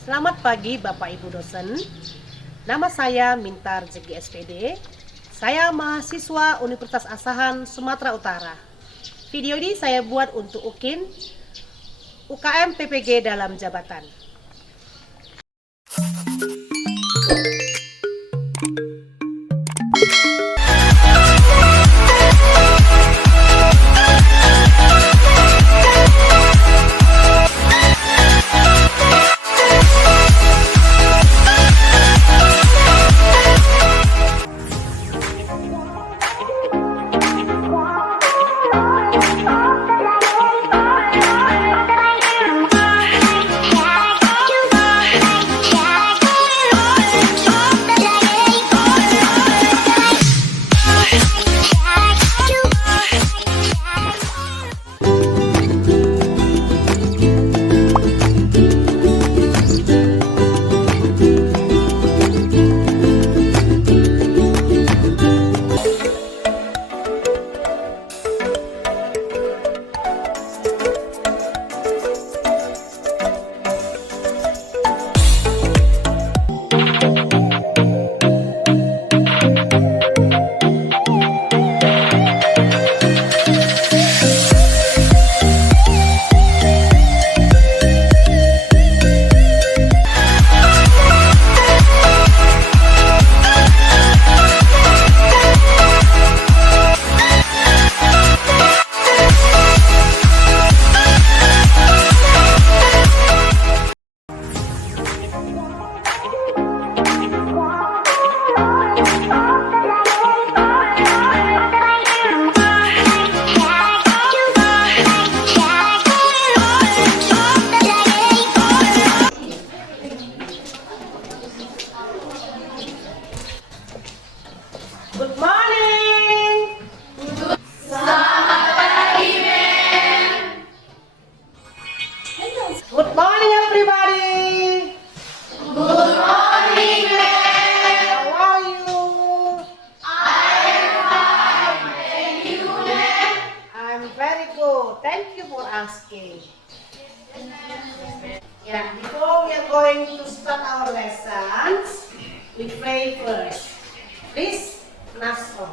Selamat pagi Bapak Ibu dosen. Nama saya Mintar Zeki SPD. Saya mahasiswa Universitas Asahan Sumatera Utara. Video ini saya buat untuk UKIN, UKM PPG dalam jabatan. Good morning. Good morning everybody. Good morning, ma'am. How are you? And you, ma'am? I'm very good. Thank you for asking. Yeah, before we are going to start our lessons, we pray first. Please, Naso.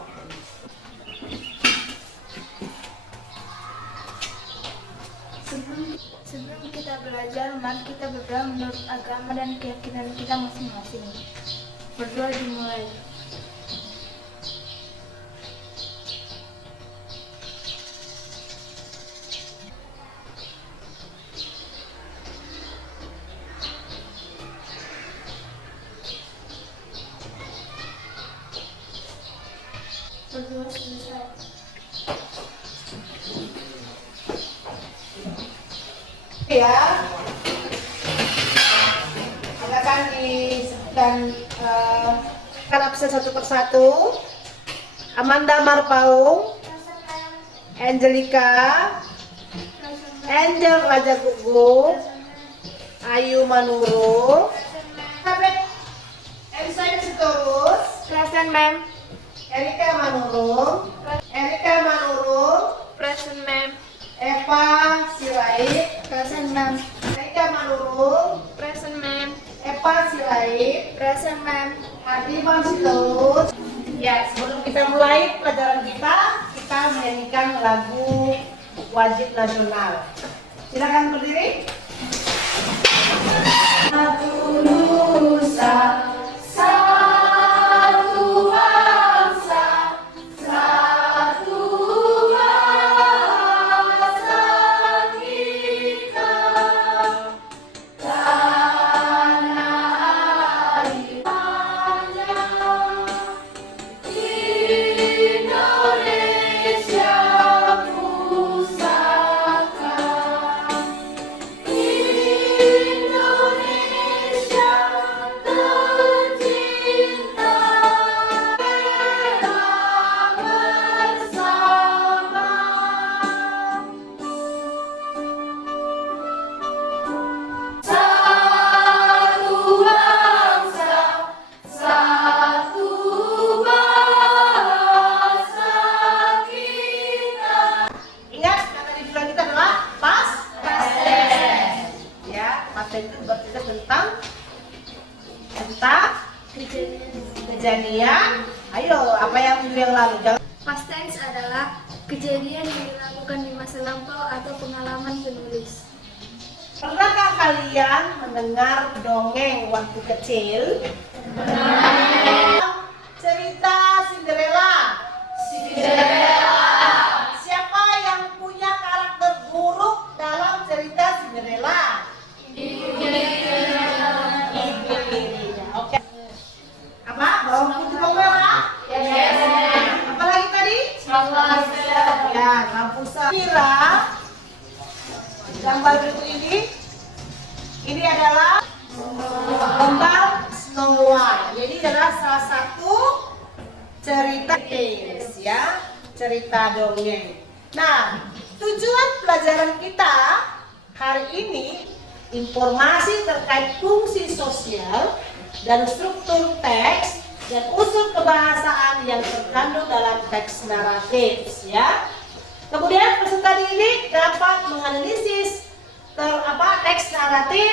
Sebelum kita belajar, mari kita berdoa menurut agama dan keyakinan kita masing-masing. Berdoa dimulai. Berdoa selesai. Ya, silakan disebutkan kan absen satu persatu. Amanda Marpaung, Angelica, Angel Raja Gugu, Ayu Manuru, Elsa Sitorus, Present, ma'am. Erika Manurung, Present, ma'am. Eva Sirait, Present, ma'am. Erika Manurung, Present, ma'am. Eva Sirait, Present, ma'am. Adi Sitorus. Ya, sebelum kita mulai pelajaran kita menyanyikan lagu wajib nasional. Silakan berdiri. Satu nusa, satu bangsa, satu bahasa kita, tanah air Indonesia pusaka. tentang kejadian. Ayo, apa yang minggu yang lalu? Past tense adalah kejadian yang dilakukan di masa lampau atau pengalaman penulis. Pernahkah kalian mendengar dongeng waktu kecil? Cerita Cinderella. Siapa yang punya karakter buruk dalam cerita Cinderella? Ibu tirinya. Oke. Apa? Bawang putih bawang merah? Apa lagi tadi? Ya, lampu Kira gambar berikut ini adalah gambar Snow White. Jadi adalah salah satu cerita tales, ya, cerita dongeng. Nah, tujuan pelajaran kita hari ini informasi terkait fungsi sosial dan struktur teks dan unsur kebahasaan yang terkandung dalam teks naratif, ya. Kemudian peserta ini dapat menganalisis teks naratif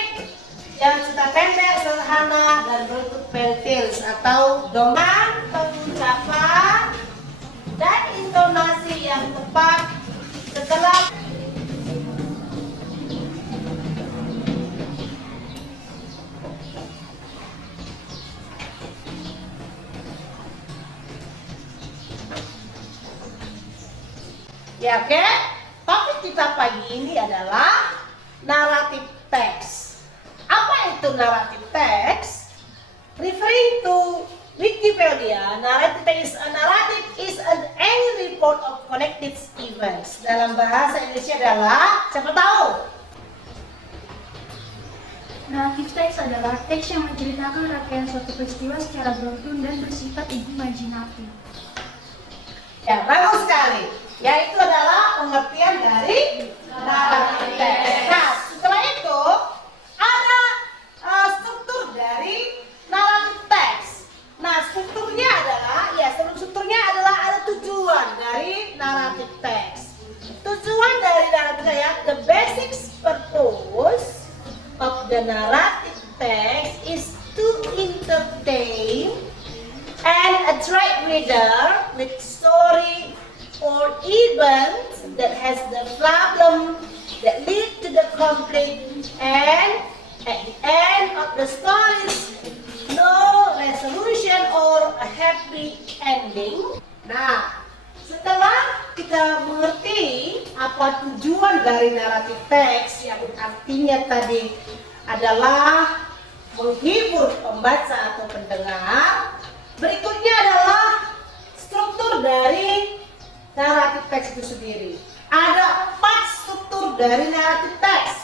yang cerita pendek, sederhana, dan bentuk fairy tales atau dongeng, pengucapan dan intonasi yang tepat setelah ya, oke. Topik kita pagi ini adalah naratif teks. Apa itu naratif teks? Referring to Wikipedia, narrative is any report of connected events. Dalam bahasa Indonesia adalah, siapa tahu? Naratif teks adalah teks yang menceritakan rangkaian suatu peristiwa secara beruntun dan bersifat imajinatif. Ya, bagus sekali. Yaitu adalah pengertian dari naratif teks. Nah, setelah itu ada struktur dari naratif teks. Nah, strukturnya adalah, ada tujuan dari naratif teks. Tujuan dari naratif teks, ya, the basic purpose of the narrative text is to entertain and attract reader with story or events that has the problem that lead to the conflict, and at the end of the stories no resolution or a happy ending. Nah, setelah kita mengerti apa tujuan dari naratif teks yang artinya tadi adalah menghibur pembaca atau pendengar, berikutnya adalah struktur dari naratif teks itu sendiri. Ada 4 struktur dari naratif teks.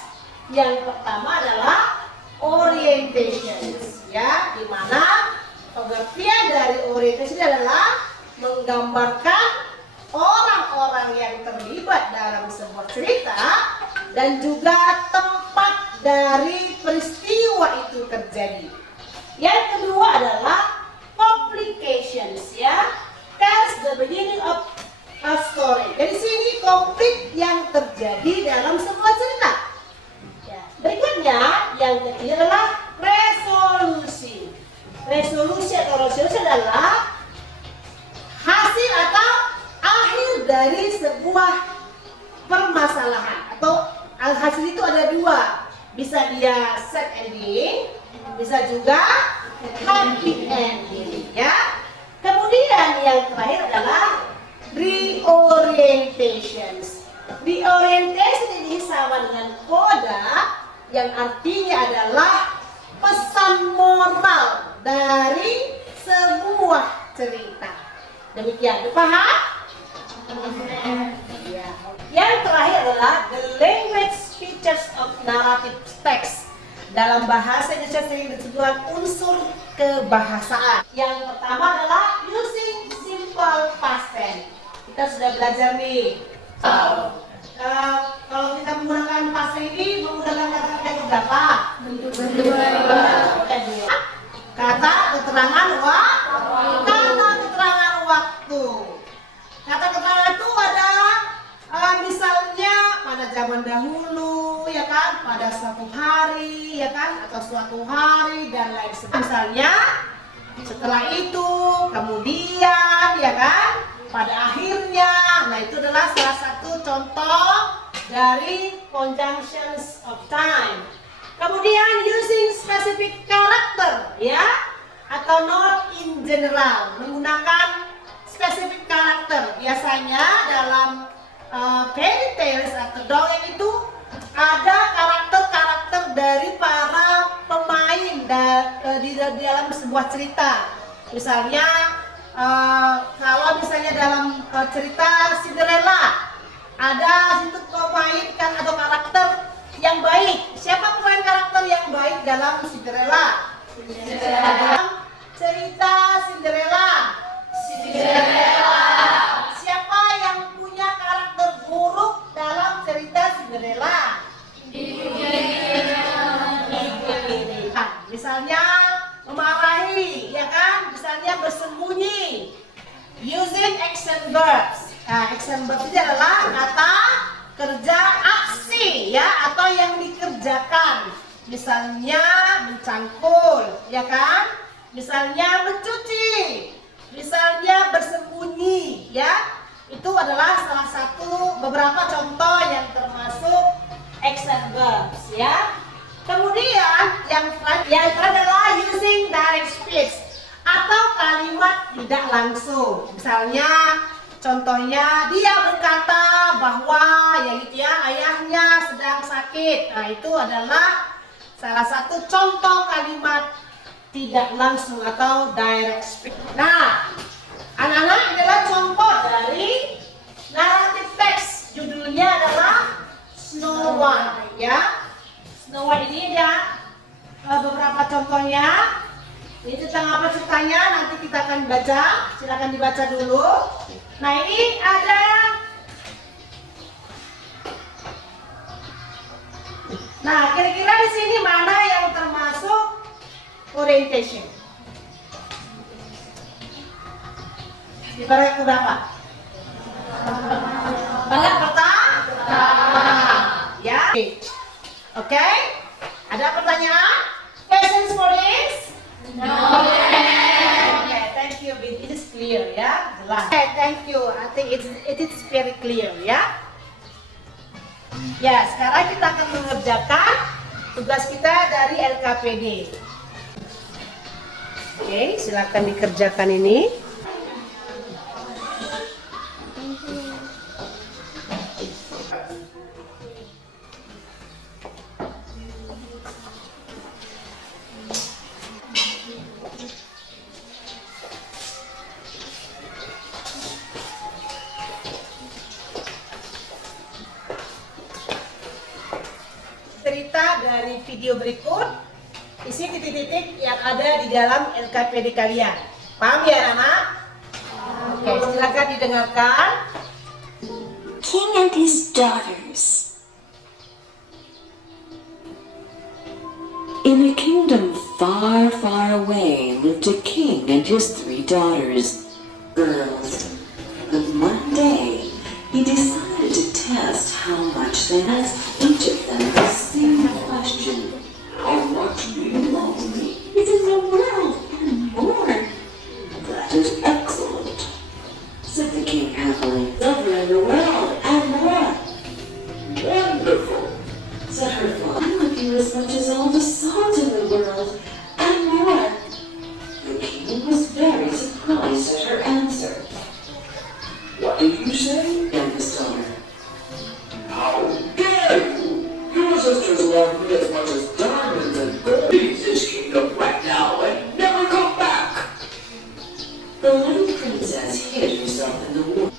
Yang pertama adalah orientation, ya, di mana pengertian dari orientation adalah menggambarkan orang-orang yang terlibat dalam sebuah cerita dan juga tempat dari peristiwa itu terjadi. Yang kedua adalah complications, ya, tells the beginning of a story. Dari sini konflik yang terjadi dalam sebuah cerita. Ya. Berikutnya yang ketiga adalah resolusi. Resolusi adalah hasil atau akhir dari sebuah permasalahan, atau hasil itu ada 2. Bisa dia sad ending, bisa juga happy ending, ya. Kemudian yang terakhir adalah reorientations. Reorientation ini sama dengan koda yang artinya adalah pesan moral dari sebuah cerita. Demikian, dipaham? Ya. Yang terakhir adalah the language features of narrative text. Dalam bahasa Indonesia sering disebut unsur kebahasaan. Yang pertama adalah using simple past tense. Kita sudah belajar nih. Kalau kita menggunakan past tense ini menggunakan kata-kata berapa? Bentuk kata keterangan waktu. Kata keterangan itu ada misalnya pada zaman dahulu, ya kan, pada suatu hari, ya kan, atau suatu hari dan lain sebagainya. Misalnya, setelah itu, kemudian, ya kan, pada akhirnya. Nah, itu adalah salah satu contoh dari conjunctions of time. Kemudian using specific character, ya, atau not in general, menggunakan specific character. Biasanya dalam fairy tales atau dongeng itu ada karakter-karakter dari para pemain di dalam sebuah cerita. Misalnya kalau misalnya dalam cerita Cinderella, ada situ pemainkan atau karakter yang baik. Siapa pemain karakter yang baik dalam Cinderella? Dalam cerita Cinderella. Siapa yang punya karakter buruk dalam cerita Cinderella? Misalnya memarahi, ya kan? Misalnya bersembunyi. Using action verbs. Nah, action verbs itu adalah kata kerja aksi, ya, atau yang dikerjakan. Misalnya mencangkul, ya kan? Misalnya mencuci, misalnya bersembunyi, ya. Itu adalah salah satu beberapa contoh yang termasuk action verbs, ya. Kemudian yang adalah using direct speech atau kalimat tidak langsung. Misalnya contohnya dia berkata bahwa ya gitu ya, ayahnya sedang sakit. Nah, itu adalah salah satu contoh kalimat tidak langsung atau direct speech. Nah, anak-anak, ini adalah contoh dari narrative text. Judulnya adalah Snow White, ya. Snow White ini ada beberapa contohnya. Ini tentang apa ceritanya? Nanti kita akan baca. Silakan dibaca dulu. Nah, ini ada. Nah, kira-kira di sini mana yang termasuk orientation? Di paragraf berapa? Paragraf pertama. Ya. Oke. Ada pertanyaan? Questions for this? No. Okay, thank you. It is clear, ya. Jelas. Okay, thank you. I think it is very clear, ya. Ya, sekarang kita akan mengerjakan tugas kita dari LKPD. Oke, silakan dikerjakan ini. Cerita dari video berikut, isi titik-titik yang ada di dalam LKPD kalian. Paham ya, anak? Oke, silakan didengarkan. King and his daughters. In a kingdom far, far away lived a king and his 3 daughters, girls. But one day, he decided to test how much they asked each of them the same question. How much do you love me? It's in the world and more. That is excellent, said the king happily. Over in the world and more. Wonderful, said her father. I love you as much as all the salt in the world and more. The king was very surprised at her answer. What did you say? Youngest daughter. How dare you! Your sisters love me as much as diamonds and gold. Leave this kingdom right now and never come back! The little princess hid herself in the wood.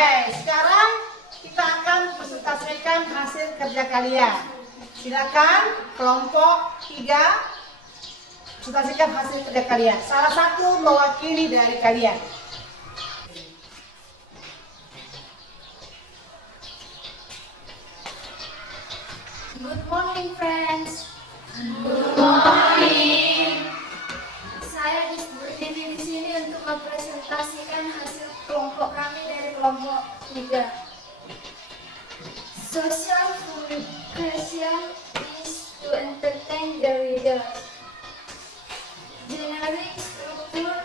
Oke, sekarang kita akan presentasikan hasil kerja kalian. Silakan kelompok 3 presentasikan hasil kerja kalian. Salah satu mewakili dari kalian. Good morning, friends. Good morning. Saya berdiri di sini untuk mempresentasikan hasil kelompok kami dari kelompok 3. Social function is to entertain the reader. Generic structure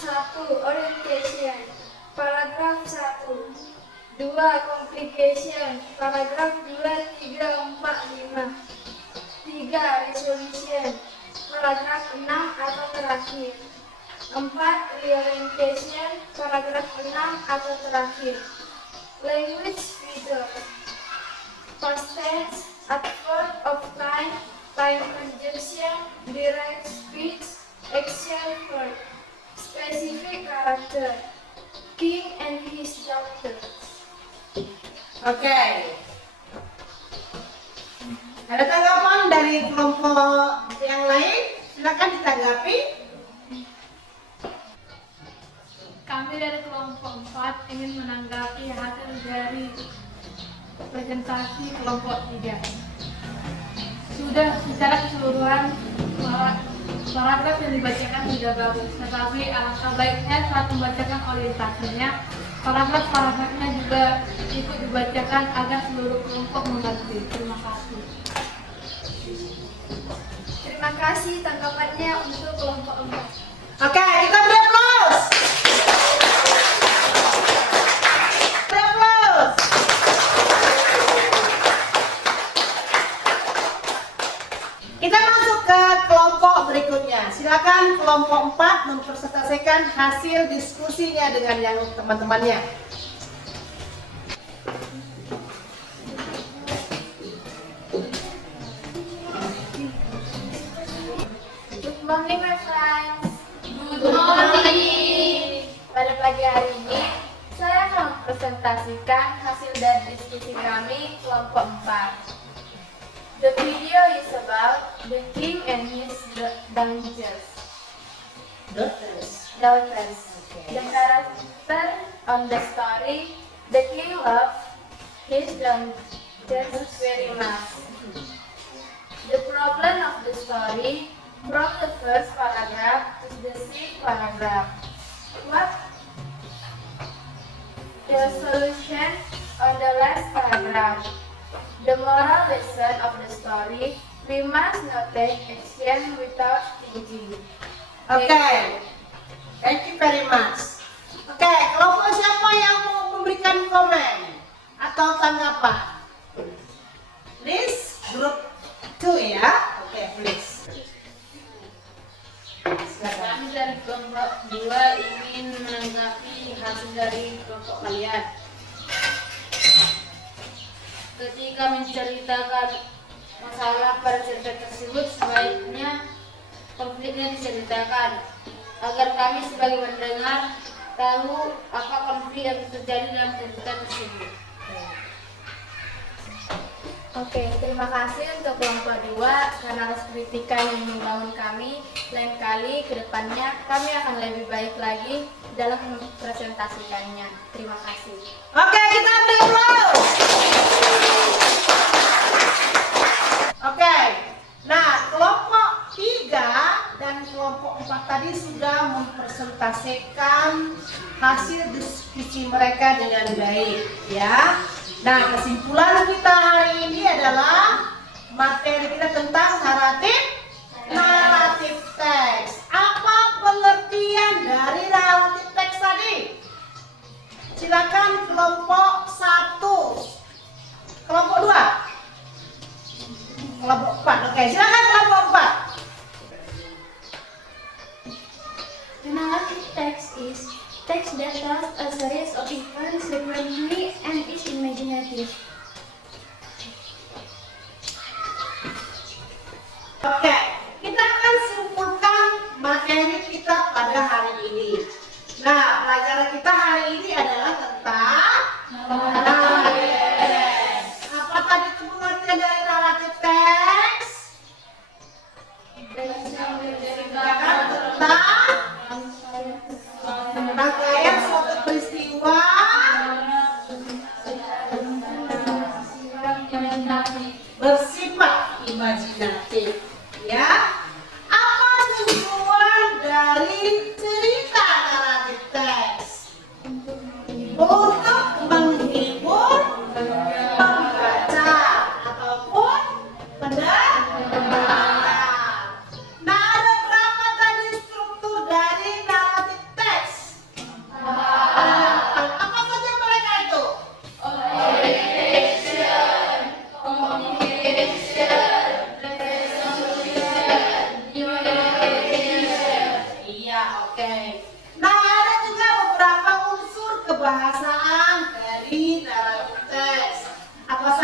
1. Orientation. Paragraf 1. 2. Complication. Paragraf 2, 3, 4, 5. 3. Resolution. Paragraf 6 atau terakhir. 4. Reorientation. Paragraf 6 atau terakhir. Language features. Past tense, adverb of time, time conjunction, direct speech, action verb. Specific character. King and his daughters. Oke. Ada tanggapan dari kelompok yang lain? Silakan ditanggapi. Kami dari kelompok 4 ingin menanggapi hasil dari presentasi kelompok 3. Sudah secara keseluruhan paragraf yang dibacakan sudah bagus, tetapi alangkah baiknya saat membacakan orientasinya, paragraf-paragrafnya juga ikut dibacakan agar seluruh kelompok mengerti. Terima kasih. Terima kasih tanggapannya untuk kelompok 4. Oke, kita beri aplaus. Beri aplaus. Kita masuk ke kelompok berikutnya. Silakan kelompok 4 mempresentasikan hasil diskusinya dengan yang teman-temannya. Good morning, my friends. Good morning. Pada pagi hari ini, saya akan mempresentasikan hasil dari diskusi kami kelompok 4. The video is about the king and his daughters. Daughters. The character on the story, the king loves his daughters very much. The problem of the story, from the first paragraph to the sixth paragraph. What the solution on the last paragraph? The moral lesson of the story, we must not take action without thinking. Oke. Thank you very much. Oke, kelompok siapa yang mau memberikan komen atau tanggapan? Please, group 2 ya. Oke, please. Kami dari kelompok 2 ingin menanggapi hasil dari kelompok kalian. Ketika menceritakan masalah pada cerita tersebut, sebaiknya konfliknya diceritakan agar kami sebagai pendengar tahu apa konflik yang terjadi dalam cerita tersebut. Oke, terima kasih untuk kelompok 2 karena atas kritikan yang membangun kami. Lain kali ke depannya kami akan lebih baik lagi dalam mempresentasikannya. Terima kasih. Oke, kita beri aplaus. Oke. Nah, kelompok 3 dan kelompok 4 tadi sudah mempresentasikan hasil diskusi mereka dengan baik, ya. Nah, kesimpulan kita hari ini adalah materi kita tentang naratif teks. Apa pengertian dari naratif teks tadi? Silakan kelompok 1. Kelompok 2. Kelompok 4. Oke, silakan kelompok 4. The narrative text is text that tells a series of events sequentially and is imaginative. Oke, kita akan simpulkan materi kita pada hari ini. Nah, pelajaran kita hari ini adalah tentang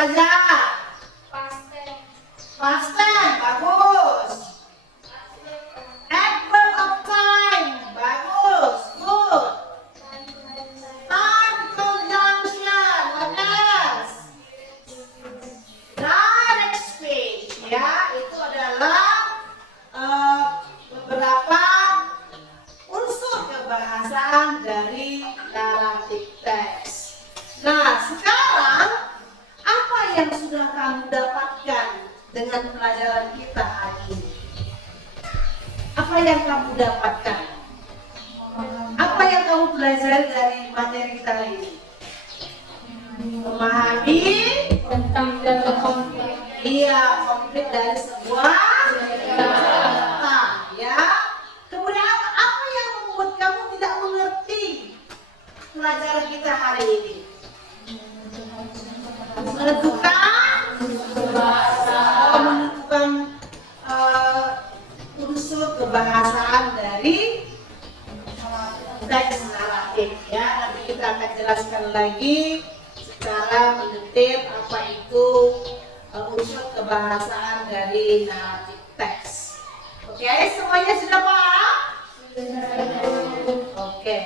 saja? Pasteng. Pasteng, bagus. Adverb of time, bagus, good. Time conjunction, what else? Direct speech, ya, itu adalah beberapa unsur kebahasaan dari naratif teks. Nah, sekarang apa yang sudah kamu dapatkan dengan pelajaran kita hari ini? Apa yang kamu dapatkan? Apa yang kamu pelajari dari materi kita hari ini? Memahami Tentang dalam konflik. konflik dari sebuah cerita, ya. Kemudian apa yang membuat kamu tidak mengerti pelajaran kita hari ini? Menentukan unsur kebahasaan dari teks naratif, ya. Nanti kita akan jelaskan lagi secara mendetil apa itu unsur kebahasaan dari naratif teks. Oke, semuanya sudah paham? Oke.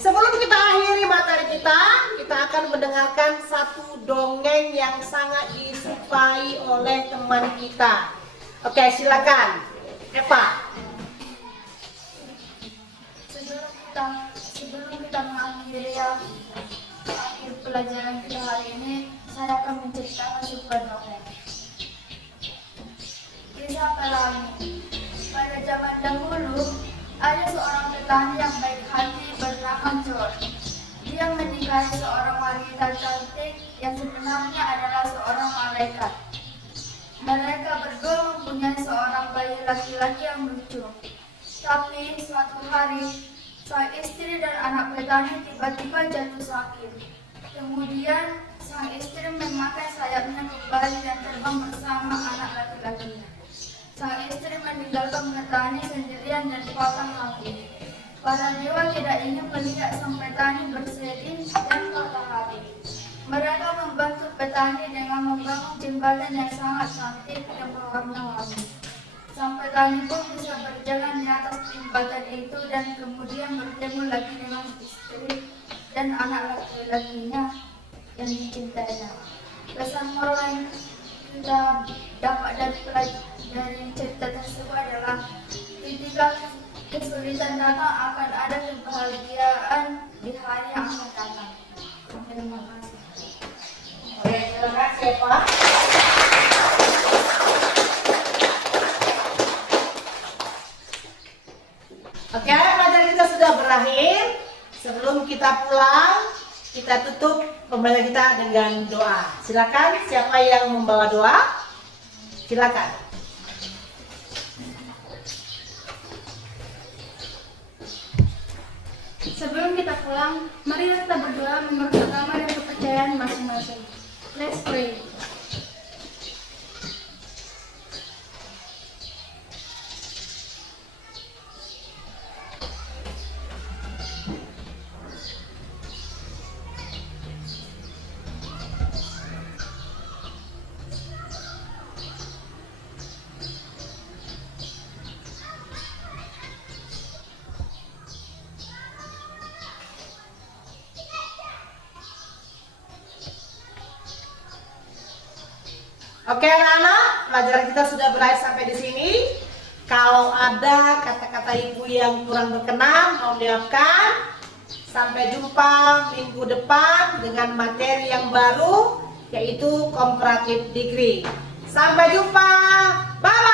Sebelum kita akhiri materi kita akan mendengarkan satu dongeng yang sangat disukai oleh teman kita. Oke, silakan, Eva. Sebelum kita mengakhiri akhir pelajaran kita hari ini, saya akan menceritakan sebuah dongeng. Kisah pelangi. Pada zaman dahulu, ada seorang petani yang baik hati bernama John. Dia menikahi seorang wanita cantik yang sebenarnya adalah seorang malaikat. Mereka berdua mempunyai seorang bayi laki-laki yang lucu. Tapi suatu hari, sang istri dan anak petani tiba-tiba jatuh sakit. Kemudian, sang istri memakai sayapnya kembali dan terbang bersama anak laki-lakinya. Sang istri meninggalkan petani sendirian dan patah hati. Para dewa tidak ingin melihat sang petani bersedih dan patah hati. Mereka membantu petani dengan membangun jembatan yang sangat cantik dan berwarna-warni. Sang petani pun bisa berjalan di atas jembatan itu dan kemudian bertemu lagi dengan istri dan anak laki-lakinya yang dicintainya. Pesan moral yang kita dapat dari cerita tersebut adalah ketika kesulitan datang akan ada kebahagiaan di hari yang akan datang. Terima kasih. Oke, terima kasih, Pak. Oke, pelajaran kita sudah berakhir. Sebelum kita pulang, kita tutup pembelajaran kita dengan doa. Silakan, siapa yang membawa doa? Silakan. Sebelum kita pulang, mari kita berdoa menurut agama dan kepercayaan masing-masing. Let's pray. Oke, anak-anak, pelajaran kita sudah berakhir sampai di sini. Kalau ada kata-kata ibu yang kurang berkenan, mohon dimaafkan. Sampai jumpa minggu depan dengan materi yang baru, yaitu comparative degree. Sampai jumpa, bye.